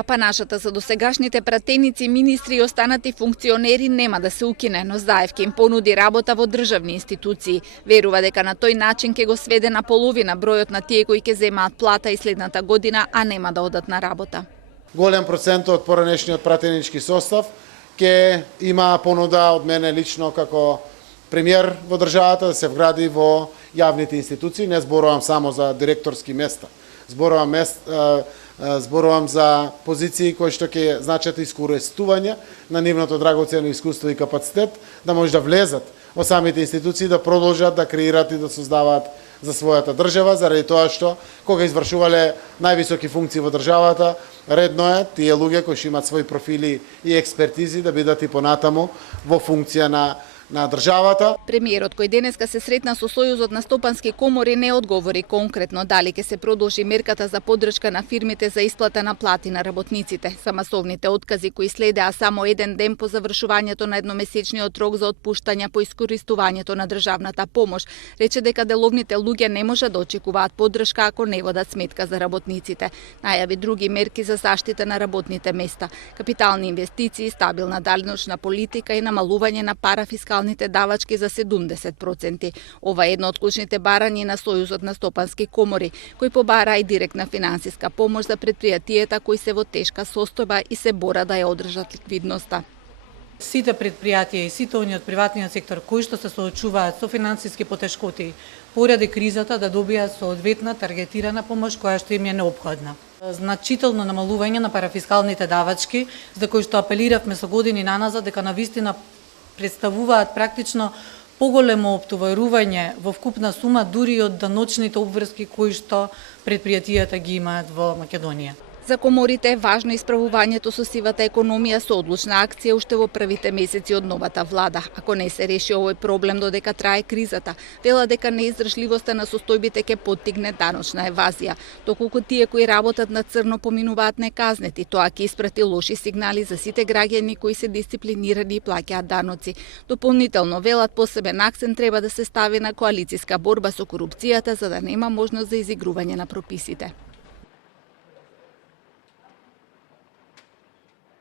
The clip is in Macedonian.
Апанашата за досегашните пратеници, министри и останати функционери нема да се укине, но Заев ќе им понуди работа во државни институции. Верува дека на тој начин ќе го сведе на половина бројот на тие кои ќе земаат плата и следната година, а нема да одат на работа. Голем процент од поранешниот пратенички состав ќе има понуда од мене лично како премиер во државата да се вгради во јавните институции. Не зборувам само за директорски места. Зборувам за позиции кои што ќе значат искористување на нивното драгоцено искуство и капацитет, да може да влезат во самите институции, да продолжат да креираат и да создаваат за својата држава, заради тоа што кога извршувале највисоки функции во државата, редно е тие луѓе кои што имаат своји профили и експертизи да бидат и понатаму во функција на државата. Премиерот кој денеска се сретна со Сојузот на стопански комори не одговори конкретно дали ќе се продолжи мерката за поддршка на фирмите за исплата на плати на работниците. За масовните откази кои следеа само еден ден по завршувањето на едномесечниот рок за отпуштање по искористувањето на државната помош, рече дека деловните луѓе не може да очекуваат поддршка ако не водат сметка за работниците. Најави други мерки за заштита на работните места, капитални инвестиции, стабилна даночна политика и намалување на парафискалните давачки за 70%. Ова е едно од клучните барања на Сојузот на стопански комори, кој побара и директна финансиска помош за предпријатијата кои се во тешка состојба и се бора да ја одржат ликвидноста. Сите предпријатија и сите они од приватниот сектор кои што се соочуваат со финансиски потешкоти поради кризата да добијат соодветна таргетирана помош која што им е неопходна. Значително намалување на парафискалните давачки, за кои што апелиравме со години наназад дека навистина представуваат практично поголемо оптоварување во вкупна сума дури од даночните обврски кои што предпријатијата ги имаат во Македонија. За коморите е важно исправувањето со сивата економија со одлучна акција уште во првите месеци од новата влада. Ако не се реши овој проблем додека трае кризата, вела дека неиздржливоста на состојбите ќе поттигне даночна евазија. Доколку тие кои работат на црно поминуваат неказнети, тоа ќе испрати лоши сигнали за сите граѓани кои се дисциплинирани и плаќаат даноци. Дополнително велат посебен акцент треба да се стави на коалициска борба со корупцијата за да нема можност за изигрување на прописите.